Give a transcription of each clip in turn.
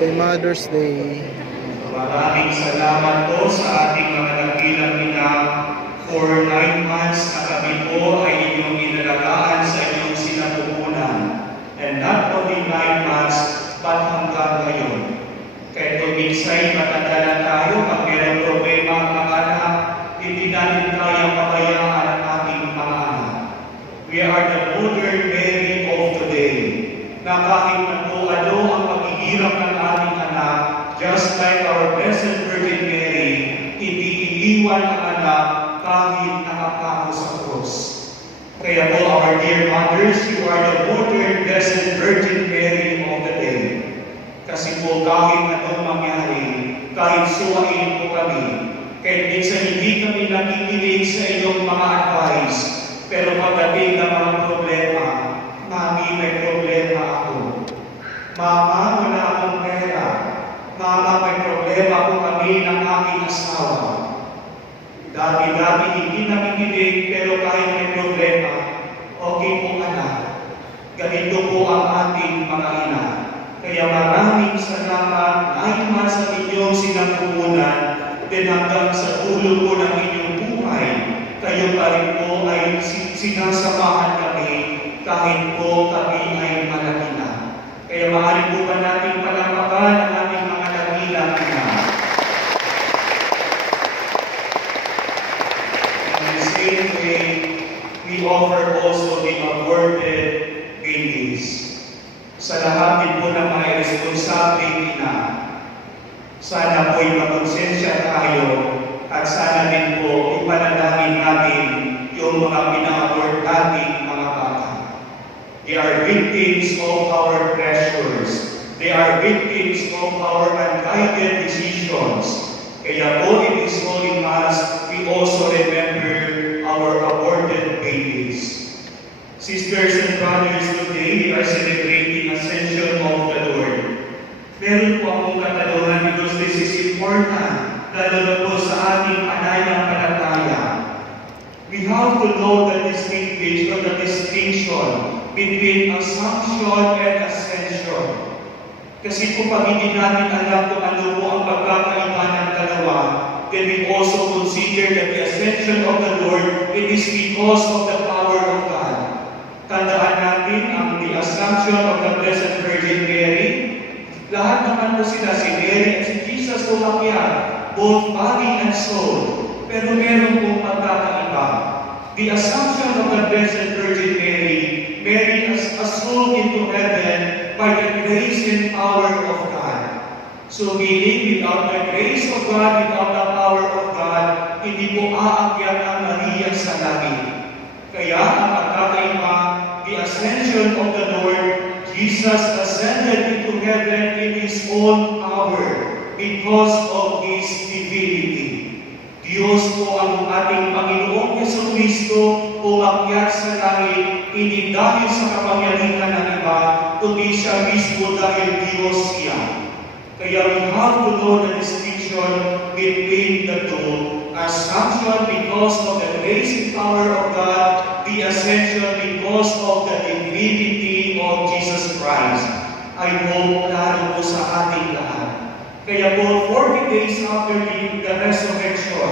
Happy Mother's Day. Maraming salamat po sa ating mga dakilang ina. For 9 months na kami po ay inyong inalagaan sa inyong sinapupunan. And not only 9 months, but hanggang ngayon. Kahit tumigsay matanda na tayo, pag mayroong problema ang mga anak, hindi natin kayang pabayaan ang ating mga anak. We are the modern Mary of today, na kahit ano ang paghihirap ng ating anak, just like our Blessed Virgin Mary, hindi iniwan ang anak kahit nakapako sa cross. Kaya po, our dear mothers, you are the modern Blessed Virgin Mary of the day. Kasi po, kahit anong mangyari, kahit suwain po kami, kahit minsan hindi kami nakikinig sa inyong mga advice, pero pagdating ng mga problema, Mami, may problema ako. Mama, wala akong pera. Mama, may problema po kami ng aking asawa. Dati-dati hindi nakikinig, pero kahit may problema, okay po anak. Ganito po ang ating mga ina. Kaya maraming salamat na sa inyong sinapupunan, din hanggang sa dulo po ng inyong buhay, kayo pa rin po ay sinasamahan kami kahit po kami ay malaki na. Kaya maaari po ba natin palampakan ang ating mga dakilang ina? In the same way, we offer also the aborted babies. Sa lahat din po ng mga responsabling ina, sana po'y makonsensya tayo at sana din po ipanalangin natin yung mga pina-abort nating mga bata. They are victims of our pressures. They are victims of our unguided decisions. Kaya po in this Holy Mass, we also remember our aborted babies. Sisters and brothers, today we are celebrating Ascension of the Lord. Meron po akong katanungan because this is important, lalo na po sa ating pananampalataya. We have to know the distinction between Assumption and Ascension. Kasi kung pag hindi natin alam kung ano po ang pagkakaiba ng dalawa, then we also consider that the Ascension of the Lord, it is because of the power of God. Tandaan natin ang the Assumption of the Blessed Virgin Mary. Lahat naman po sila, si Mary at si Jesus umakyat, both body and soul. Pero meron pong pagkakaiba. The Assumption of the Blessed Virgin Mary, Mary assumed into heaven by the grace and power of God. So meaning, without the grace of God, without the power of God, hindi po aakyat ang Maria sa langit. Kaya ang pagkakaiba, the Ascension of the Lord, Jesus ascended into heaven in His own power because of His divinity. Diyos po ang ating Panginoong Jesucristo umakyat sa langit, hindi dahil sa kapangyarihan ng iba, kundi siya mismo dahil Diyos siya. Kaya we have to know the distinction between the two. Assumption because of the grace and power of God, the Ascension because of the divinity of Jesus Christ. I hope lalo po sa ating lahat. Kaya po, 40 days after the resurrection,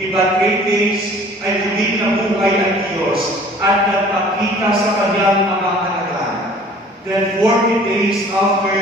diba 3 days ay muling nabuhay ang Diyos at nagpakita sa kanyang mga alagad. Then 40 days after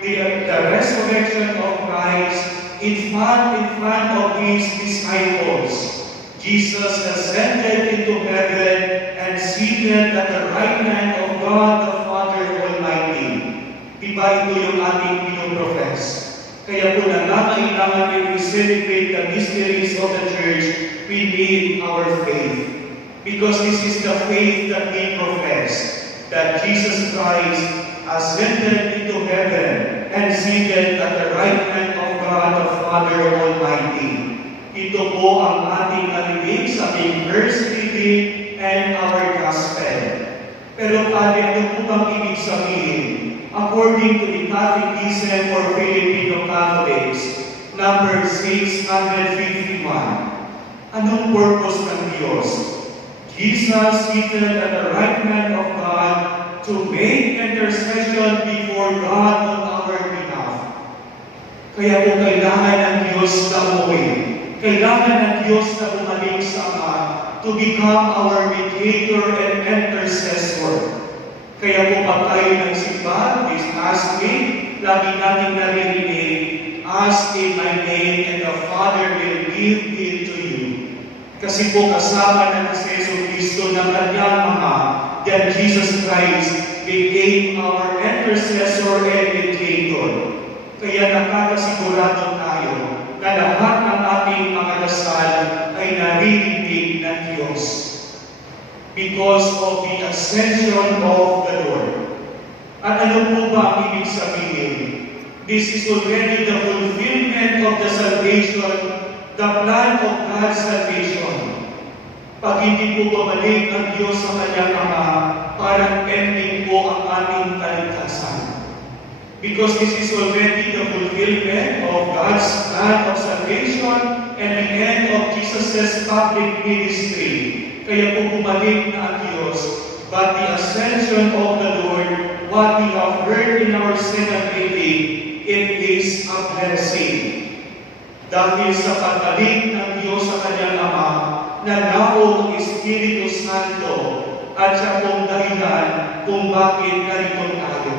the resurrection of Christ, in front of His disciples, Jesus ascended into heaven and seated at the right hand of God the Father Almighty. Diba ito yung ating pinoprofess? Kaya po nangangailangan when we celebrate the mysteries of the Church, we need our faith. Because this is the faith that we profess, that Jesus Christ ascended into heaven and seated at the right hand of God the Father Almighty. Ito po ang ating narinig sa ating verse reading and our gospel. Pero Padre, ano po bang ibig sabihin? According to the Catechism for Filipino Catholics, number 651, anong purpose ng Diyos? Jesus seated at the right hand of God to make intercession before God on our behalf. Kaya po kailangan ng Diyos na umuwi. Kailangan ng Diyos na bumalik sa Ama to become our mediator and intercessor. Kaya po pag tayo nagsimba, is asking, lagi natin naririnig, ask in my name and the Father will give it to you. Kasi po kasama ng Jesu Cristo na kanyang Ama, that Jesus Christ became our intercessor and mediator. Kaya nakakasigurado tayo na lahat ng ating mga dasal ay naririnig ng Diyos. Because of the ascension of the Lord. At ano po ba ang ibig sabihin? This is already the fulfillment of the salvation, the plan of God's salvation. Pag hindi po bumalik ang Diyos sa kanyang Ama, parang ending po ang ating kaligtasan. Because this is already the fulfillment of God's plan of salvation and the end of Jesus' public ministry. Kaya po bumalik na ang Diyos. But the ascension of the Lord, what we have heard in our second reading, it is a blessing. Dahil sa pagbalik ng Diyos sa kanyang Ama, nanaog ang Espiritu Santo at siya pong dahilan kung bakit narito tayo.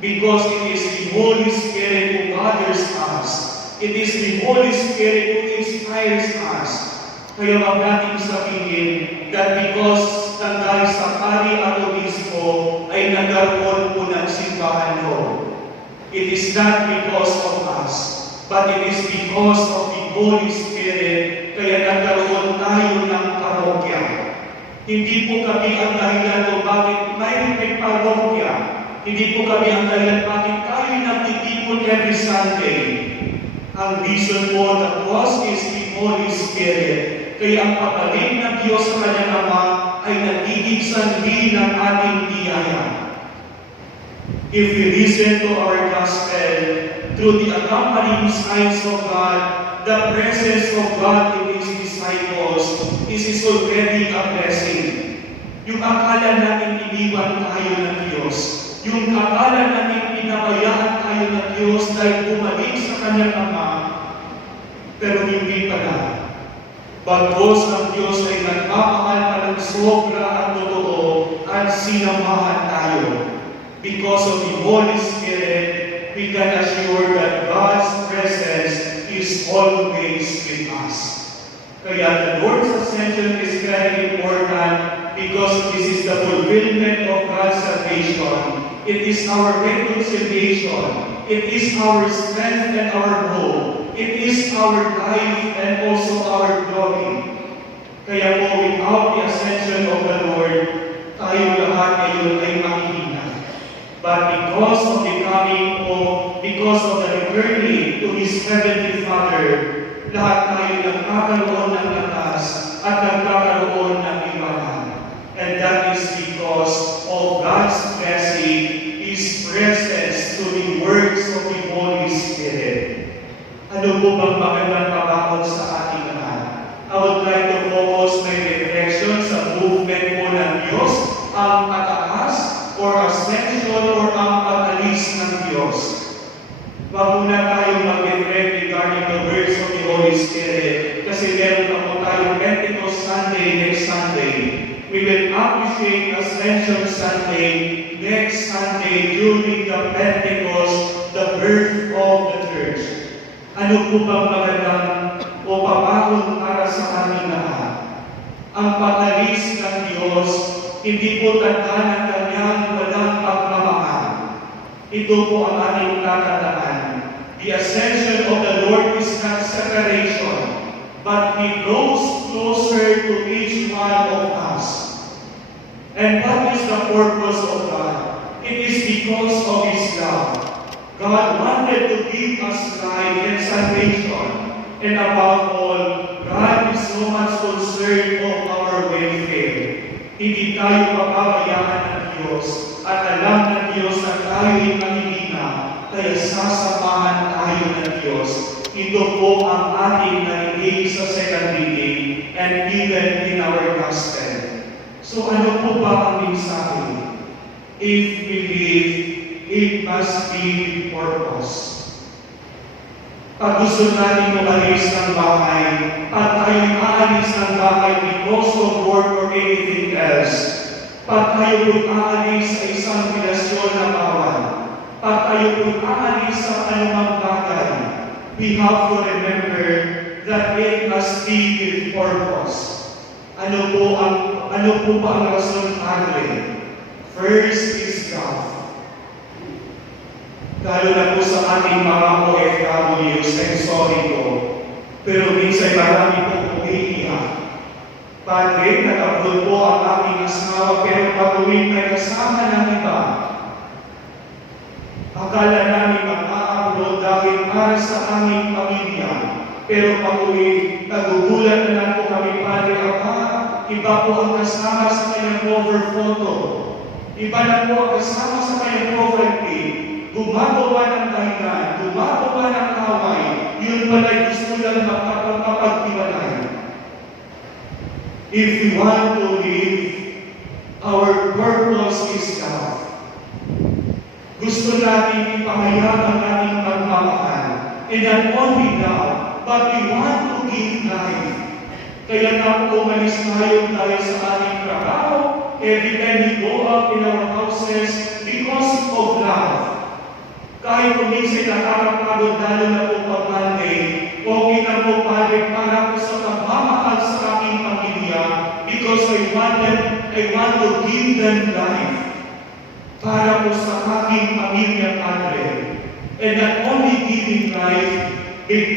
Because it is the Holy Spirit who gathers us. It is the Holy Spirit who inspires us. Kaya wag natin sabihin that because tanggal sa Ari-Ano mismo ay nagkaroon po ng simbahan mo. It is not because of us, but it is because of the Holy Spirit kaya nagkaroon tayo ng parokya. Hindi po kami ang dahilan kung bakit may parokya. Hindi po kami ang dahilan bakit tayo nagtitipon every Sunday. Ang reason po that was is the Holy Spirit. Kaya ang pagbalik ng Diyos sa kanyang Ama ay nagiging sanhi ng ating biyaya. If we listen to our gospel, through the accompanying signs of God, the presence of God in His disciples, this is already a blessing. Yung akala natin iniwan tayo ng Diyos, yung akala natin pinabayaan tayo ng Diyos dahil bumalik sa kanyang Ama, pero hindi pala. Bagos ang Diyos ay nagmamahal pa ng sobra at totoo at sinamahan tayo. Because of the Holy Spirit, we can assure that God's presence is always with us. Kaya the Lord's ascension is very important because this is the fulfillment of God's salvation. It is our reconciliation. It is our strength and our hope. It is our life and also our glory. Kaya po, without the ascension of the Lord, tayo lahat ngayon ay mahihina. But because of the coming of, because of the returning to His Heavenly Father, lahat tayo nagkakaroon ng lakas at nagkakaroon ng iwanan. And that is because of God's blessing, His presence through the works of the Holy Spirit. Ano po bang magandang pabakot sa ating lahat? I would like to focus my reflection sa movement po ng Diyos, ang pataas or ascension or ang patalis ng Diyos. Wag muna tayong mag-reflect regarding the works of the Holy Spirit kasi meron pa po tayong Pentecost Sunday next Sunday. We will appreciate Ascension Sunday next Sunday during the Pentecost, the birth of the Church. Ano po bang magandang o papahon para sa ating lahat? Ang patalis ng Diyos, hindi po tanda ng kanyang walang pagmamahal. Ito po ang ating tatandaan. The ascension of the Lord is not separation, but He grows closer to each one of us. And what is the purpose of God? It is because of His love. God wanted to give us life and salvation. And above all, God is so much concerned of our welfare. Hindi tayo papabayaan ng Diyos at alam ng Diyos na tayo'y mahihina, kaya sasamahan tayo ng Diyos. Ito po ang ating narinig sa second reading and even in our gospel. So ano po ba ang mensahe? If we live, it must be with purpose. Pag gusto natin umalis ng bahay, pag tayo'y aalis ng bahay because of work or anything else, pag tayo po'y aalis sa isang relasyon na bawal, pag tayo po'y aalis sa anumang bagay, we have to remember that it must be with purpose. Ano po ba ang rason, Padre? First is God. Lalo na po sa ating mga OFWs, I'm sorry po, pero minsan marami pong umiiyak. Padre, nag-upload po ang aking asawa, pero pag-uwi ay kasama ng iba. Akala namin mag-upload dahil para sa aming pamilya, pero pag-uwi, nagugulat na lang po kami, Padre, iba po ang kasama sa kanyang cover photo. Iba na po ang kasama sa kanyang profile pic. Gumagawa ng dahilan, gumagawa ng away, yun pala'y gusto lang makapagtiwalay. If we want to live, our purpose is God. Gusto natin ipahayag ang ating pagmamahal. And not only that, but we want to give life. Kaya na po umalis tayo dahil sa ating trabaho, every time we go up in our houses, because of love. Kahit kung minsan nakakapagod lalo na po pag Monday, okay na po, Padre, para po sa pagmamahal sa aking pamilya because I want to give them life para po sa aking pamilya, Padre. And not only giving life,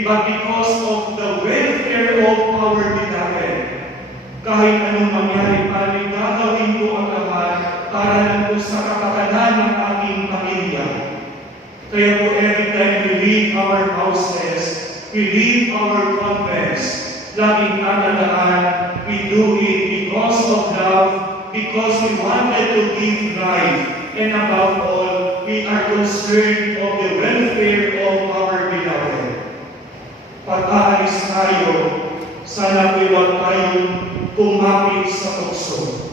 but because of the welfare of our beloved. Kahit anong mangyari, Padre, gagawin ko ang lahat para lang po sa kapakanan ng aking pamilya. Kaya po every time we leave our houses, we leave our convents, laging tatandaan, we do it because of love, because we wanted to give life, and above all, we are concerned of the welfare of our beloved. Pag aalis tayo, sana po huwag tayong kumapit sa tukso.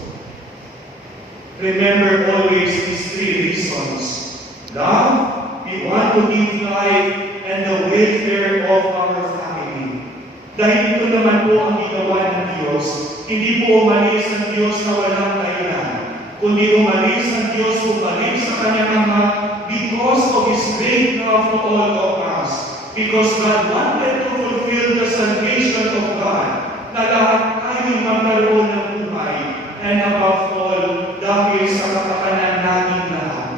Remember always these three reasons. Love, we want to give life, and the welfare of our family. Dahil ito naman po ang ginawa ng Diyos, hindi po umalis ang Diyos na walang dahilan, kundi umalis ang Diyos, umalis sa Kanyang Ama because of His great love for all of us. Because God wanted to fulfill the salvation of God, na lahat tayo magkaroon ng buhay, and above all, dahil sa kapakanan natin lahat.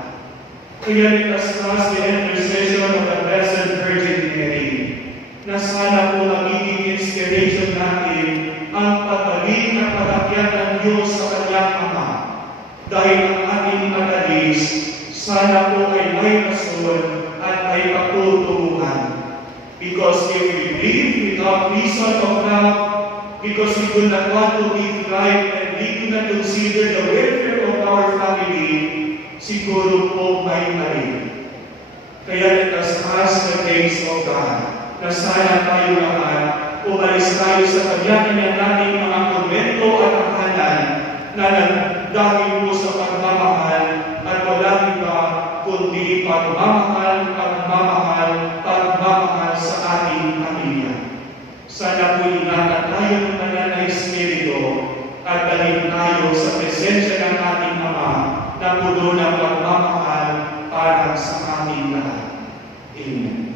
Kaya let us trust the intercession of the Blessed Virgin Mary, na sana po magiging inspiration natin ang pagaling at pagakyat ng Diyos sa Kanyang Ama. Dahil ang ating pagalis, sana po ay may rason at may patutunguhan. Because if we live without reason of love, because we do not want to give life and we do not consider the welfare of our family, siguro po may mali. Kaya let us ask the grace of God na sana tayo lahat umalis tayo sa kanya-kanya nating mga komento at akalan na dahil po sa pagmamahal at walang iba kundi pagmamahal sa ating pamilya. Sana po ingatan tayo ng Banal na Espiritu at dalhin tayo sa presensya ng ating Ama na puno ng pagmamahal para sa ating lahat. Amen.